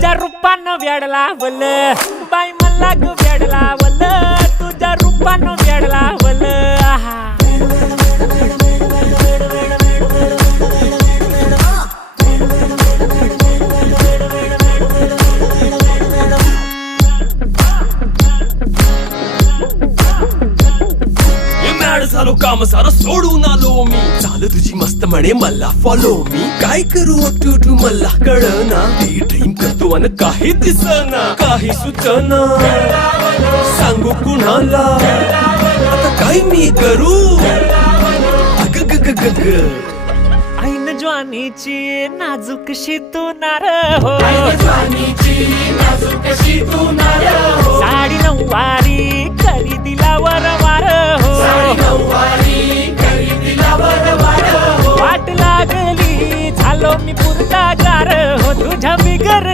तुझ्या रूपानं वेड लावल बाई मला ग वेड लावल तुझ्या रूपानं वेड लावल आहा झालो काम सारं सोडून आलो मी चाल तुझी मस्त म्हणे मला फॉलो मी काय करू टू मला कळना ती ड्रीम करतो अन काही दिसना काही सुचना सांगू कुणाला आता काय मी करू अग ग ग ग ग ऐन ज्वानीची नाजूकशी तू नार हो साडी नऊवारी करी दिला वरवार हो वाट लागली झालो मी पुरता गार हो तुझ्या बिगर